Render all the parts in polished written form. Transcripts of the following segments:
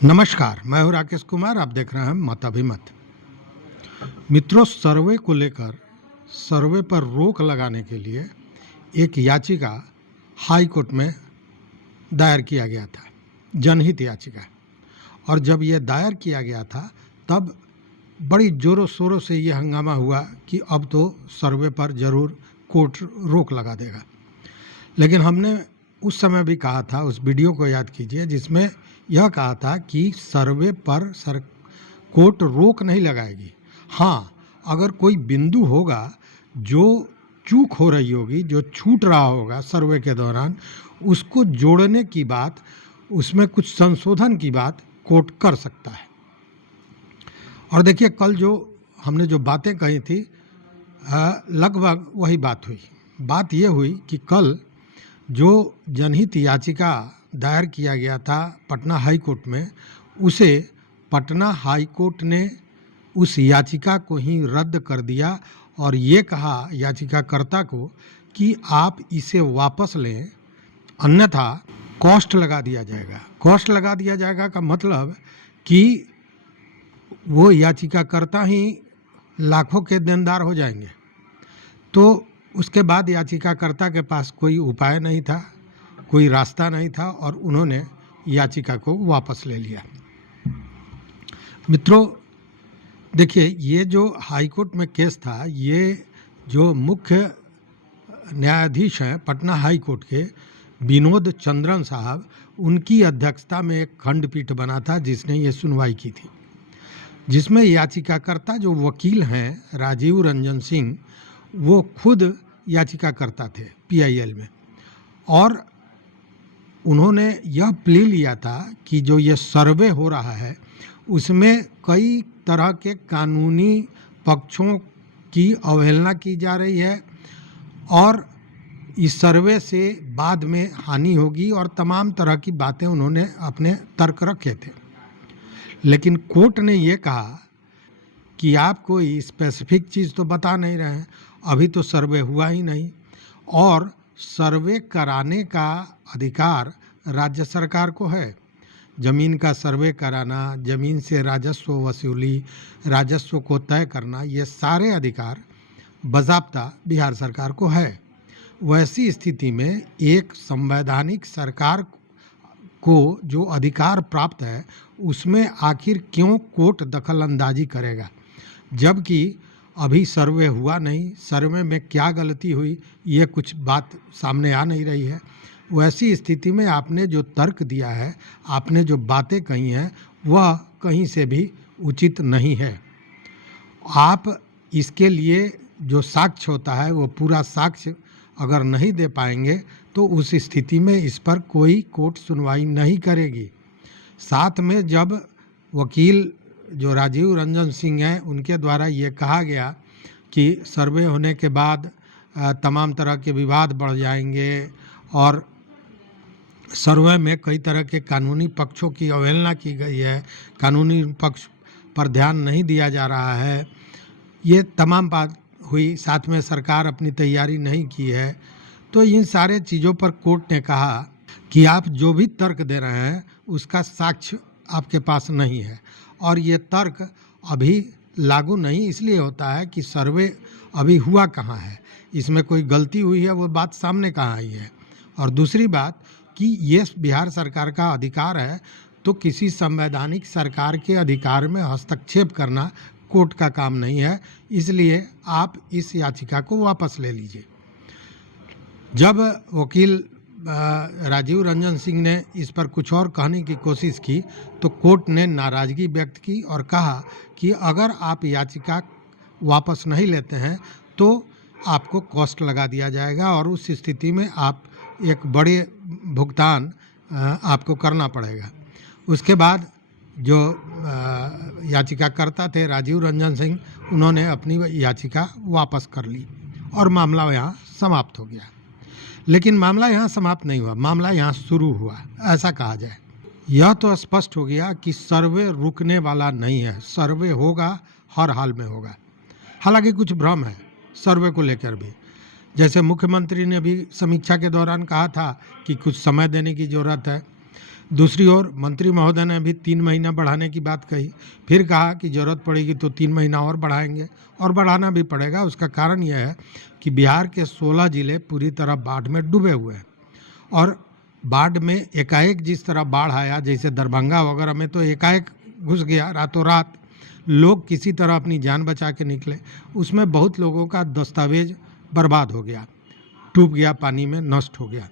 नमस्कार, मैं हूं राकेश कुमार। आप देख रहे हैं मताभिमत। मित्रों, सर्वे को लेकर सर्वे पर रोक लगाने के लिए एक याचिका हाई कोर्ट में दायर किया गया था, जनहित याचिका। और जब यह दायर किया गया था तब बड़ी जोरों शोरों से ये हंगामा हुआ कि अब तो सर्वे पर ज़रूर कोर्ट रोक लगा देगा। लेकिन हमने उस समय भी कहा था, उस वीडियो को याद कीजिए, जिसमें यह कहा था कि सर्वे पर कोर्ट रोक नहीं लगाएगी। हाँ, अगर कोई बिंदु होगा जो चूक हो रही होगी, जो छूट रहा होगा सर्वे के दौरान, उसको जोड़ने की बात, उसमें कुछ संशोधन की बात कोर्ट कर सकता है। और देखिए, कल जो हमने जो बातें कही थी, लगभग वही बात हुई। बात ये हुई कि कल जो जनहित याचिका दायर किया गया था पटना हाई कोर्ट में, उसे पटना हाई कोर्ट ने उस याचिका को ही रद्द कर दिया और ये कहा याचिकाकर्ता को कि आप इसे वापस लें, अन्यथा कॉस्ट लगा दिया जाएगा। कॉस्ट लगा दिया जाएगा का मतलब कि वो याचिकाकर्ता ही लाखों के देनदार हो जाएंगे। तो उसके बाद याचिकाकर्ता के पास कोई उपाय नहीं था, कोई रास्ता नहीं था और उन्होंने याचिका को वापस ले लिया। मित्रों, देखिए, ये जो हाई कोर्ट में केस था, ये जो मुख्य न्यायाधीश हैं पटना हाई कोर्ट के, विनोद चंद्रन साहब, उनकी अध्यक्षता में एक खंडपीठ बना था जिसने ये सुनवाई की थी, जिसमें याचिकाकर्ता जो वकील हैं राजीव रंजन सिंह, वो खुद याचिकाकर्ता थे पीआईएल में। और उन्होंने यह प्ली लिया था कि जो ये सर्वे हो रहा है उसमें कई तरह के कानूनी पक्षों की अवहेलना की जा रही है और इस सर्वे से बाद में हानि होगी और तमाम तरह की बातें उन्होंने अपने तर्क रखे थे। लेकिन कोर्ट ने ये कहा कि आप कोई स्पेसिफिक चीज़ तो बता नहीं रहे हैं, अभी तो सर्वे हुआ ही नहीं, और सर्वे कराने का अधिकार राज्य सरकार को है। ज़मीन का सर्वे कराना, ज़मीन से राजस्व वसूली, राजस्व को तय करना, ये सारे अधिकार बाज़ाब्ता बिहार सरकार को है। वैसी स्थिति में एक संवैधानिक सरकार को जो अधिकार प्राप्त है उसमें आखिर क्यों कोर्ट दखल अंदाजी करेगा, जबकि अभी सर्वे हुआ नहीं। सर्वे में क्या गलती हुई ये कुछ बात सामने आ नहीं रही है। वैसी स्थिति में आपने जो तर्क दिया है, आपने जो बातें कही हैं, वह कहीं से भी उचित नहीं है। आप इसके लिए जो साक्ष्य होता है वो पूरा साक्ष्य अगर नहीं दे पाएंगे तो उस स्थिति में इस पर कोई कोर्ट सुनवाई नहीं करेगी। साथ में जब वकील जो राजीव रंजन सिंह हैं उनके द्वारा ये कहा गया कि सर्वे होने के बाद तमाम तरह के विवाद बढ़ जाएंगे और सर्वे में कई तरह के कानूनी पक्षों की अवहेलना की गई है, कानूनी पक्ष पर ध्यान नहीं दिया जा रहा है, ये तमाम बात हुई। साथ में सरकार अपनी तैयारी नहीं की है। तो इन सारे चीज़ों पर कोर्ट ने कहा कि आप जो भी तर्क दे रहे हैं उसका साक्ष्य आपके पास नहीं है और ये तर्क अभी लागू नहीं इसलिए होता है कि सर्वे अभी हुआ कहाँ है, इसमें कोई गलती हुई है वो बात सामने कहाँ आई है। और दूसरी बात कि ये बिहार सरकार का अधिकार है, तो किसी संवैधानिक सरकार के अधिकार में हस्तक्षेप करना कोर्ट का काम नहीं है, इसलिए आप इस याचिका को वापस ले लीजिए। जब वकील राजीव रंजन सिंह ने इस पर कुछ और कहने की कोशिश की तो कोर्ट ने नाराज़गी व्यक्त की और कहा कि अगर आप याचिका वापस नहीं लेते हैं तो आपको कॉस्ट लगा दिया जाएगा और उस स्थिति में आप एक बड़े भुगतान आपको करना पड़ेगा। उसके बाद जो याचिकाकर्ता थे राजीव रंजन सिंह, उन्होंने अपनी याचिका वापस कर ली और मामला यहाँ समाप्त हो गया। लेकिन मामला यहाँ समाप्त नहीं हुआ, मामला यहाँ शुरू हुआ, ऐसा कहा जाए। यह तो स्पष्ट हो गया कि सर्वे रुकने वाला नहीं है, सर्वे होगा, हर हाल में होगा। हालांकि कुछ भ्रम है सर्वे को लेकर भी, जैसे मुख्यमंत्री ने भी समीक्षा के दौरान कहा था कि कुछ समय देने की ज़रूरत है। दूसरी ओर मंत्री महोदय ने भी 3 महीना बढ़ाने की बात कही, फिर कहा कि ज़रूरत पड़ेगी तो 3 महीना और बढ़ाएंगे, और बढ़ाना भी पड़ेगा। उसका कारण यह है कि बिहार के 16 ज़िले पूरी तरह बाढ़ में डूबे हुए हैं, और बाढ़ में एकाएक जिस तरह बाढ़ आया, जैसे दरभंगा वगैरह में तो एकाएक घुस गया, रातों रात लोग किसी तरह अपनी जान बचा के निकले। उसमें बहुत लोगों का दस्तावेज बर्बाद हो गया, डूब गया, पानी में नष्ट हो गया।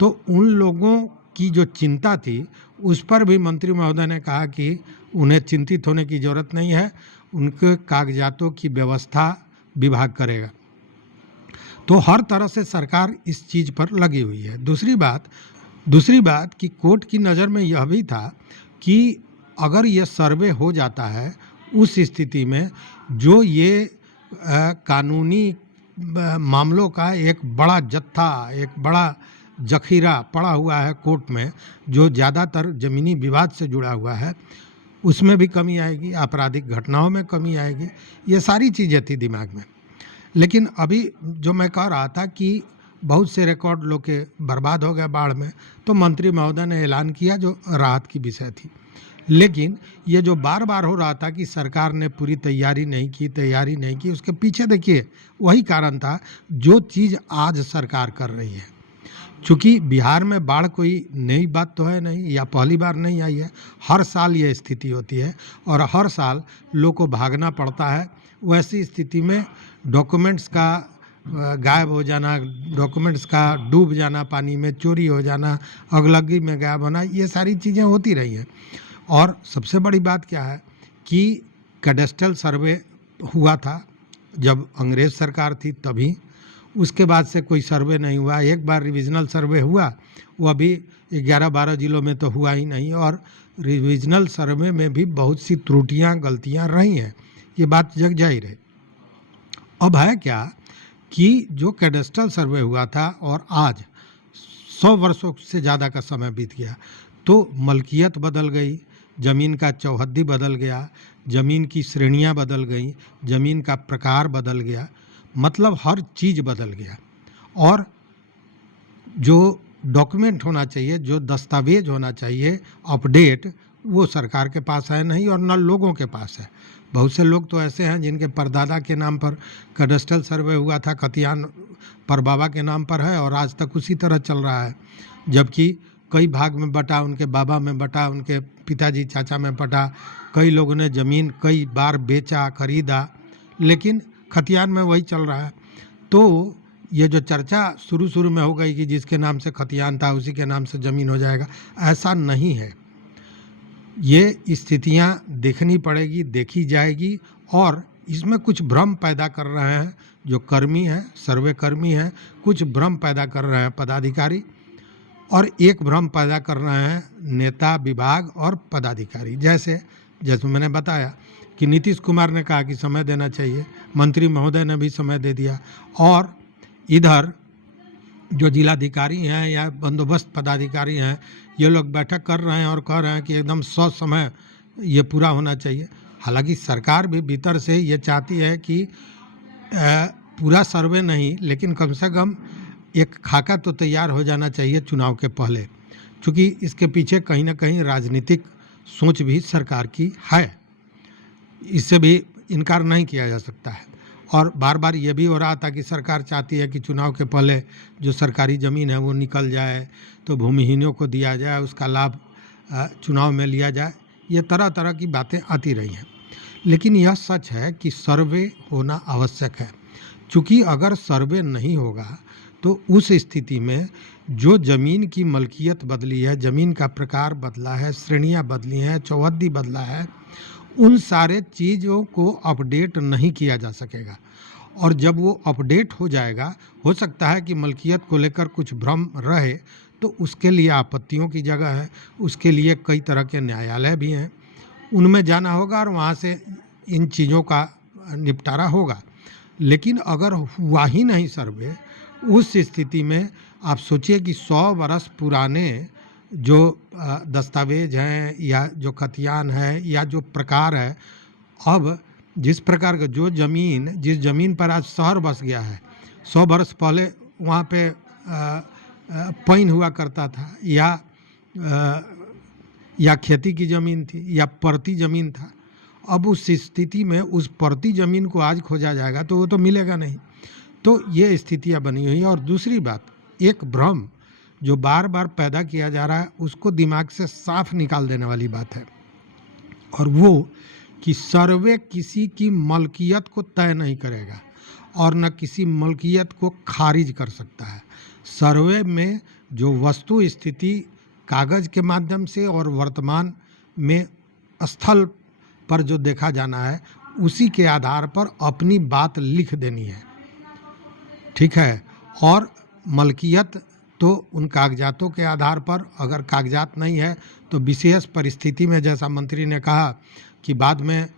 तो उन लोगों की जो चिंता थी, उस पर भी मंत्री महोदय ने कहा कि उन्हें चिंतित होने की ज़रूरत नहीं है, उनके कागजातों की व्यवस्था विभाग करेगा। तो हर तरह से सरकार इस चीज़ पर लगी हुई है। दूसरी बात कि कोर्ट की नज़र में यह भी था कि अगर ये सर्वे हो जाता है, उस स्थिति में जो ये कानूनी मामलों का एक बड़ा जत्था, एक बड़ा जखीरा पड़ा हुआ है कोर्ट में, जो ज़्यादातर ज़मीनी विवाद से जुड़ा हुआ है, उसमें भी कमी आएगी, आपराधिक घटनाओं में कमी आएगी। ये सारी चीज़ें थी दिमाग में। लेकिन अभी जो मैं कह रहा था कि बहुत से रिकॉर्ड लोग के बर्बाद हो गए बाढ़ में, तो मंत्री महोदय ने ऐलान किया जो राहत की विषय थी। लेकिन ये जो बार बार हो रहा था कि सरकार ने पूरी तैयारी नहीं की, उसके पीछे देखिए वही कारण था जो चीज़ आज सरकार कर रही है। चूँकि बिहार में बाढ़ कोई नई बात तो है नहीं, या पहली बार नहीं आई है, हर साल ये स्थिति होती है और हर साल लोग को भागना पड़ता है। वैसी स्थिति में डॉक्यूमेंट्स का गायब हो जाना, डॉक्यूमेंट्स का डूब जाना, पानी में चोरी हो जाना, अगलगी में गायब होना, ये सारी चीज़ें होती रही हैं। और सबसे बड़ी बात क्या है कि कैडेस्ट्रल सर्वे हुआ था जब अंग्रेज़ सरकार थी तभी, उसके बाद से कोई सर्वे नहीं हुआ। एक बार रिविजनल सर्वे हुआ, वो अभी 11-12 ज़िलों में तो हुआ ही नहीं, और रिविजनल सर्वे में भी बहुत सी त्रुटियां, गलतियां रही हैं, ये बात जग जाहिर है। अब है क्या कि जो कैडेस्ट्रल सर्वे हुआ था और आज 100 वर्षों से ज़्यादा का समय बीत गया, तो मलकियत बदल गई, ज़मीन का चौहद्दी बदल गया, ज़मीन की श्रेणियां बदल गई, ज़मीन का प्रकार बदल गया, मतलब हर चीज़ बदल गया। और जो डॉक्यूमेंट होना चाहिए, जो दस्तावेज होना चाहिए अपडेट, वो सरकार के पास है नहीं और न लोगों के पास है। बहुत से लोग तो ऐसे हैं जिनके परदादा के नाम पर कैडेस्ट्रल सर्वे हुआ था, खतियान पर बाबा के नाम पर है और आज तक उसी तरह चल रहा है, जबकि कई भाग में बटा, उनके बाबा में बटा, उनके पिताजी चाचा में बटा, कई लोगों ने ज़मीन कई बार बेचा, खरीदा, लेकिन खतियान में वही चल रहा है। तो ये जो चर्चा शुरू में हो गई कि जिसके नाम से खतियान था उसी के नाम से ज़मीन हो जाएगा, ऐसा नहीं है। ये स्थितियां देखनी पड़ेगी, देखी जाएगी, और इसमें कुछ भ्रम पैदा कर रहे हैं जो कर्मी हैं, सर्वे कर्मी हैं, कुछ भ्रम पैदा कर रहे हैं पदाधिकारी, और एक भ्रम पैदा कर रहे हैं नेता, विभाग और पदाधिकारी। जैसे मैंने बताया कि नीतीश कुमार ने कहा कि समय देना चाहिए, मंत्री महोदय ने भी समय दे दिया, और इधर जो जिलाधिकारी हैं या बंदोबस्त पदाधिकारी हैं, ये लोग बैठक कर रहे हैं और कह रहे हैं कि एकदम समय ये पूरा होना चाहिए। हालांकि सरकार भी भीतर से ये चाहती है कि पूरा सर्वे नहीं, लेकिन कम से कम एक खाका तो तैयार हो जाना चाहिए चुनाव के पहले, क्योंकि इसके पीछे कहीं ना कहीं राजनीतिक सोच भी सरकार की है, इससे भी इनकार नहीं किया जा सकता है। और बार बार ये भी हो रहा था कि सरकार चाहती है कि चुनाव के पहले जो सरकारी ज़मीन है वो निकल जाए, तो भूमिहीनों को दिया जाए, उसका लाभ चुनाव में लिया जाए। ये तरह तरह की बातें आती रही हैं, लेकिन यह सच है कि सर्वे होना आवश्यक है, क्योंकि अगर सर्वे नहीं होगा तो उस स्थिति में जो ज़मीन की मलकियत बदली है, ज़मीन का प्रकार बदला है, श्रेणियाँ बदली हैं, चौहद्दी बदला है, उन सारे चीज़ों को अपडेट नहीं किया जा सकेगा। और जब वो अपडेट हो जाएगा, हो सकता है कि मलकियत को लेकर कुछ भ्रम रहे, तो उसके लिए आपत्तियों की जगह है, उसके लिए कई तरह के न्यायालय भी हैं, उनमें जाना होगा और वहाँ से इन चीज़ों का निपटारा होगा। लेकिन अगर हुआ ही नहीं सर्वे, उस स्थिति में आप सोचिए कि 100 बरस पुराने जो दस्तावेज हैं या जो खतियान है या जो प्रकार है, अब जिस प्रकार का जो ज़मीन, जिस ज़मीन पर आज शहर बस गया है, 100 बरस पहले वहाँ पे पाइन हुआ करता था, या या खेती की ज़मीन थी या पड़ती ज़मीन था। अब उस स्थिति में उस पड़ती ज़मीन को आज खोजा जाएगा तो वो तो मिलेगा नहीं। तो ये स्थितियाँ बनी हुई हैं। और दूसरी बात, एक भ्रम जो बार बार पैदा किया जा रहा है उसको दिमाग से साफ निकाल देने वाली बात है, और वो कि सर्वे किसी की मलकियत को तय नहीं करेगा और न किसी मलकियत को खारिज कर सकता है। सर्वे में जो वस्तु स्थिति कागज़ के माध्यम से और वर्तमान में स्थल पर जो देखा जाना है उसी के आधार पर अपनी बात लिख देनी है, ठीक है। और मलकियत तो उन कागजातों के आधार पर, अगर कागजात नहीं है तो विशेष परिस्थिति में, जैसा मंत्री ने कहा कि बाद में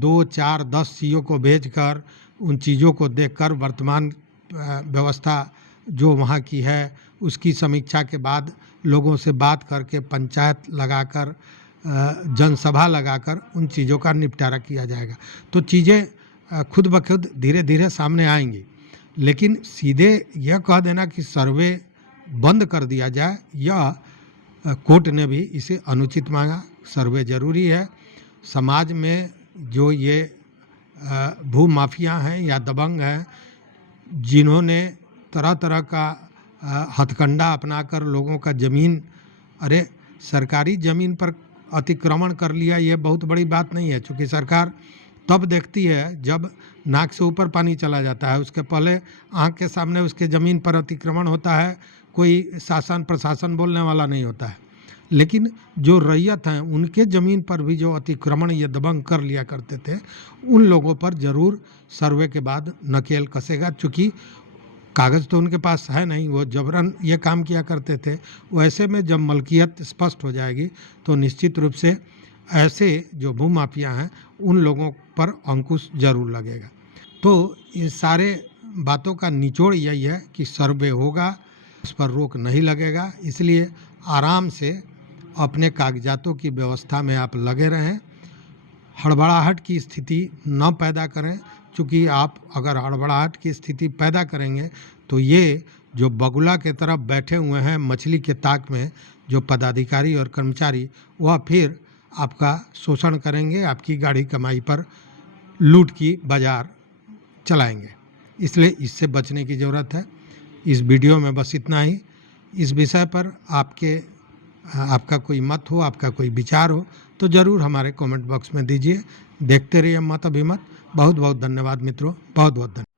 2, 4, 10 चीज़ों को भेजकर उन चीज़ों को देखकर वर्तमान व्यवस्था जो वहाँ की है उसकी समीक्षा के बाद लोगों से बात करके पंचायत लगाकर जनसभा लगाकर उन चीज़ों का निपटारा किया जाएगा। तो चीज़ें खुद ब खुद धीरे धीरे सामने आएंगी। लेकिन सीधे यह कह देना कि सर्वे बंद कर दिया जाए, यह कोर्ट ने भी इसे अनुचित मांगा। सर्वे ज़रूरी है। समाज में जो ये भू माफिया हैं या दबंग हैं जिन्होंने तरह तरह का हथकंडा अपनाकर लोगों का ज़मीन, अरे सरकारी ज़मीन पर अतिक्रमण कर लिया, ये बहुत बड़ी बात नहीं है। चूँकि सरकार तब देखती है जब नाक से ऊपर पानी चला जाता है, उसके पहले आँख के सामने उसके ज़मीन पर अतिक्रमण होता है, कोई शासन प्रशासन बोलने वाला नहीं होता है। लेकिन जो रैयत हैं उनके ज़मीन पर भी जो अतिक्रमण ये दबंग कर लिया करते थे, उन लोगों पर ज़रूर सर्वे के बाद नकेल कसेगा। चूँकि कागज़ तो उनके पास है नहीं, वो जबरन ये काम किया करते थे। वैसे में जब मलकियत स्पष्ट हो जाएगी तो निश्चित रूप से ऐसे जो भू माफिया हैं उन लोगों पर अंकुश जरूर लगेगा। तो इन सारे बातों का निचोड़ यही है कि सर्वे होगा, उस पर रोक नहीं लगेगा। इसलिए आराम से अपने कागजातों की व्यवस्था में आप लगे रहें, हड़बड़ाहट की स्थिति न पैदा करें। चूँकि आप अगर हड़बड़ाहट की स्थिति पैदा करेंगे तो ये जो बगुला के तरफ बैठे हुए हैं मछली के ताक में जो पदाधिकारी और कर्मचारी, वह फिर आपका शोषण करेंगे, आपकी गाढ़ी कमाई पर लूट की बाजार चलाएंगे। इसलिए इससे बचने की ज़रूरत है। इस वीडियो में बस इतना ही। इस विषय पर आपका कोई मत हो, आपका कोई विचार हो तो ज़रूर हमारे कमेंट बॉक्स में दीजिए। देखते रहिए मत अभिमत। बहुत बहुत धन्यवाद मित्रों, बहुत बहुत धन्यवाद।